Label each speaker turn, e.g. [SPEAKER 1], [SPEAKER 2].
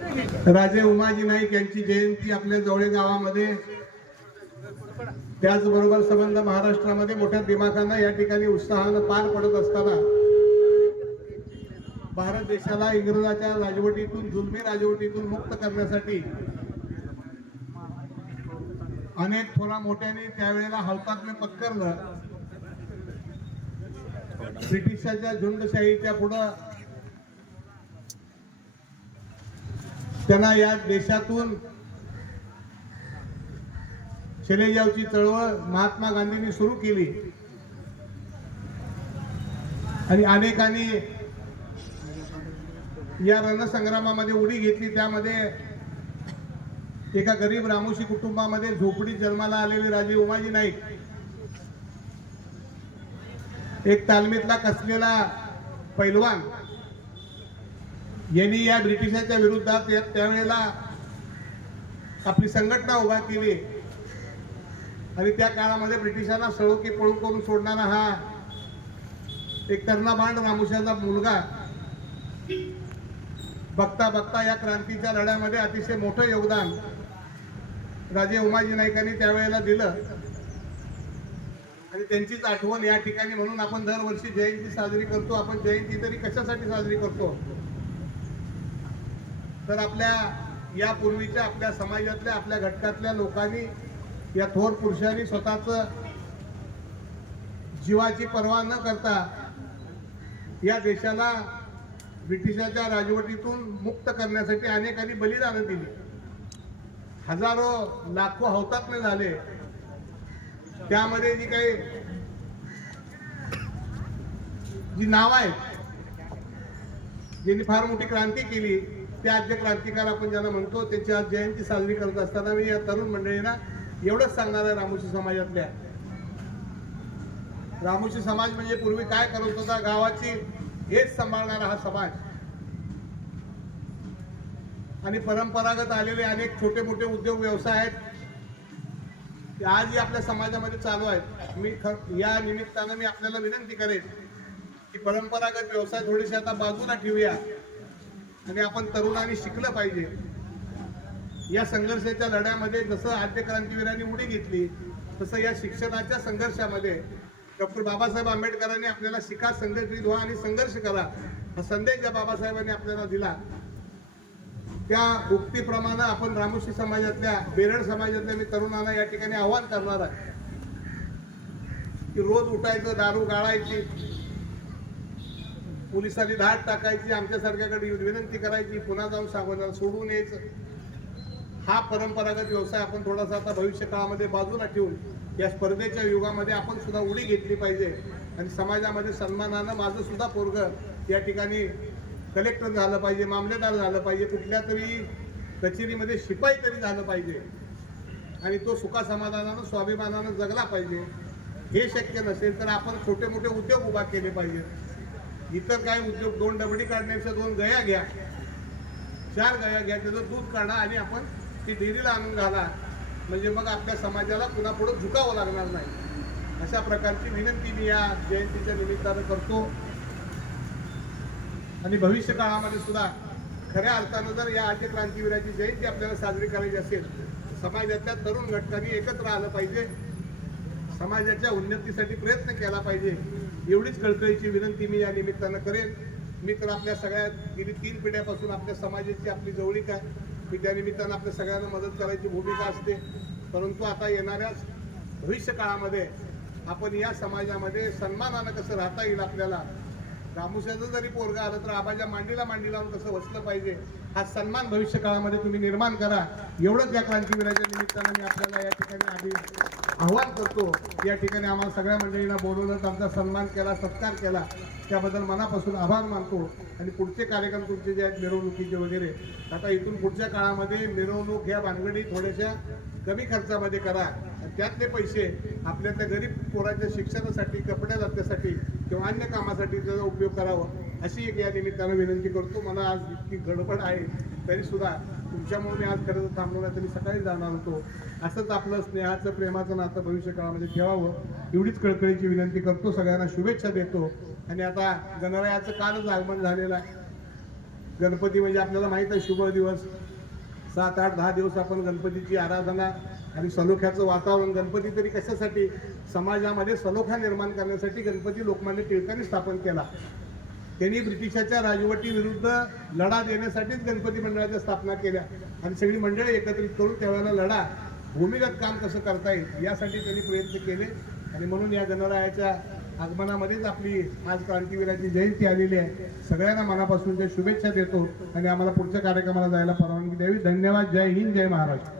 [SPEAKER 1] राजे उमाजी नाईक यांची जयंती आपल्या जवळे गावामध्ये. त्याचबरोबर संबंध महाराष्ट्रामध्ये मोठ्या दिमाखांना या ठिकाणी उत्साहानं पार पडत असताना भारत देशाला इंग्रजाच्या राजवटीतून जुलमी राजवटीतून मुक्त करण्यासाठी अनेक थोडा मोठ्याने त्यावेळेला हौतात्म्य पत्करलं. ब्रिटिशाच्या झुंडशाहीच्या पुढं त्यांना या देशातून चलेजावची चळवळ महात्मा गांधींनी सुरू केली. आणि अनेकांनी या रणसंग्रामामध्ये उडी घेतली. त्यामध्ये एका गरीब रामोशी कुटुंबामध्ये झोपडी जन्माला आलेले राजे उमाजी नाईक. एक तालमीतला कसलेला पैलवान. यांनी या ब्रिटिशाच्या विरुद्धात त्यावेळेला आपली संघटना उभा केली. आणि त्या काळामध्ये ब्रिटिशांना सळोकी पळून करून सोडणारा हा एक तरणाबांड रामुशाचा मुलगा बघता बघता या क्रांतीच्या लढ्यामध्ये अतिशय मोठं योगदान राजे उमाजी नाईकांनी त्यावेळेला दिलं. आणि त्यांचीच आठवण या ठिकाणी म्हणून आपण दरवर्षी जयंती साजरी करतो. आपण जयंती तरी कशासाठी साजरी करतो? तर आपल्या या पूर्वीच्या आपल्या समाजातल्या आपल्या घटकातल्या लोकांनी या थोर पुरुषांनी स्वतःच जीवाची पर्वा न करता या देशाला ब्रिटिशाच्या राजवटीतून मुक्त करण्यासाठी अनेकांनी बलिदानं दिली. हजारो लाखो हौतात्म्य झाले. त्यामध्ये जी काही जी नाव आहेत ज्यांनी फार मोठी क्रांती केली ते आद्य क्रांतिकार आपण ज्यांना म्हणतो त्यांची आज जयंती साजरी करत असताना मी या तरुण मंडळींना एवढंच सांगणार आहे रामोशी समाजातल्या. रामोशी समाज म्हणजे पूर्वी काय करत होता गावाची हेच सांभाळणारा हा समाज. आणि परंपरागत आलेले अनेक छोटे मोठे उद्योग व्यवसाय आहेत. ते आजही आपल्या समाजामध्ये चालू आहेत. मी या निमित्तानं मी आपल्याला विनंती करेन की परंपरागत व्यवसाय थोडेसे आता बाजूला ठेवूया. आणि आपण तरुणांनी शिकलं पाहिजे. या संघर्षाच्या लढ्यामध्ये जसं आद्य क्रांतीवीरांनी उडी घेतली तसं या शिक्षणाच्या संघर्षामध्ये डॉक्टर बाबासाहेब आंबेडकरांनी आपल्याला शिका संघटित व्हा आणि संघर्ष करा हा संदेश ज्या बाबासाहेबांनी आपल्याला दिला. त्या उक्तीप्रमाणे आपण रामोशी समाजातल्या बेरड समाजातल्या मी तरुणांना या ठिकाणी आव्हान करणार आहे. की रोज उठायचं दारू गाळायची पोलिसांनी धाड टाकायची आमच्यासारख्याकडे विनंती करायची पुन्हा जाऊन सांगून सोडून यायचं. हा परंपरागत व्यवसाय आपण थोडासा आता भविष्य काळामध्ये बाजूला ठेवून या स्पर्धेच्या युगामध्ये आपण सुद्धा उडी घेतली पाहिजे. आणि समाजामध्ये सन्मानानं माझं सुद्धा पोरग या ठिकाणी कलेक्टर झालं पाहिजे मामलेदार झालं पाहिजे कुठल्या तरी कचेरीमध्ये शिपाई तरी झालं पाहिजे. आणि तो सुखा समाधानानं स्वाभिमानानं जगला पाहिजे. हे शक्य नसेल तर आपण छोटे मोठे उद्योग उभा केले पाहिजेत. इतर काही उद्योग दोन डबडी काढण्यापेक्षा दोन गया घ्या. चार गया घ्या त्याचं दूध काढा आणि आपण ती डेअरीला आणून घाला. म्हणजे मग आपल्या समाजाला पुन्हा पुढं झुकावं लागणार नाही. अशा प्रकारची विनंती मी या जयंतीच्या निमित्तानं करतो. आणि भविष्य काळामध्ये सुद्धा खऱ्या अर्थानं जर या आद्य क्रांतीवीराची जयंती आपल्याला साजरी करायची असेल समाजातल्या तरुण घटकांनी एकत्र आलं पाहिजे. समाजाच्या उन्नतीसाठी प्रयत्न केला पाहिजे. एवढीच कळकळीची विनंती मी या निमित्तानं करेन. मी तर आपल्या सगळ्या गेली तीन पिढ्यापासून आपल्या समाजाची आपली जवळीक आहे. मी त्या निमित्तानं आपल्या सगळ्यांना मदत करायची भूमिका असते. परंतु आता येणाऱ्या भविष्य काळामध्ये आपण या समाजामध्ये सन्मानानं कसं राहता येईल आपल्याला? रामुशाचं जरी पोरगा आलं तर आबाच्या मांडीला मांडी लावून कसं बसलं पाहिजे? हा सन्मान भविष्य काळामध्ये तुम्ही निर्माण करा. एवढंच या क्रांतीवीराच्या निमित्तानं मी आपल्याला या ठिकाणी आधी आव्हान करतो. या ठिकाणी आम्हाला सगळ्या मंडळींना बोलवलं आमचा सन्मान केला सत्कार केला. त्याबद्दल मनापासून आभार मानतो. आणि पुढचे कार्यक्रम तुमचे जे आहेत मिरवणुकीचे वगैरे आता इथून पुढच्या काळामध्ये मिरवणूक ह्या भानगडी थोड्याशा कमी खर्चामध्ये करा. आणि त्यातले पैसे आपल्यातल्या गरीब पोरांच्या शिक्षणासाठी कपड्या जात्यासाठी किंवा अन्य कामासाठी त्याचा उपयोग करावा. अशी एक या निमित्तानं विनंती करतो. मला आज इतकी गडबड आहे तरी सुद्धा तुमच्यामुळे मी आज खरं थांबलो नाही तरी सकाळी जाणार होतो. असंच आपलं स्नेहाचं प्रेमाचं नातं भविष्य काळामध्ये म्हणजे ठेवावं एवढीच कळकळीची विनंती करतो. सगळ्यांना शुभेच्छा देतो. आणि आता गणरायाचं कालच आगमन झालेलं आहे. गणपती म्हणजे आपल्याला माहीत आहे शुभ दिवस. सात आठ दहा दिवस आपण गणपतीची आराधना आणि सलोख्याचं वातावरण गणपती तरी कशासाठी? समाजामध्ये सलोखा निर्माण करण्यासाठी गणपती लोकमान्य टिळकांनी स्थापन केला. त्यांनी ब्रिटिशाच्या राजवटीविरुद्ध लढा देण्यासाठीच गणपती मंडळाच्या स्थापना केल्या. आणि सगळी मंडळी एकत्रित करून त्यावेळेला लढा भूमिगत काम कसं करता येईल यासाठी त्यांनी प्रयत्न केले. आणि म्हणून या गणरायाच्या आगमनामध्येच आपली आज क्रांतीवीराची जयंती आलेली आहे. सगळ्यांना मनापासून शुभेच्छा देतो. आणि आम्हाला पुढच्या कार्यक्रमाला जायला परवानगी द्यावी. धन्यवाद. जय हिंद. जय महाराष्ट्र.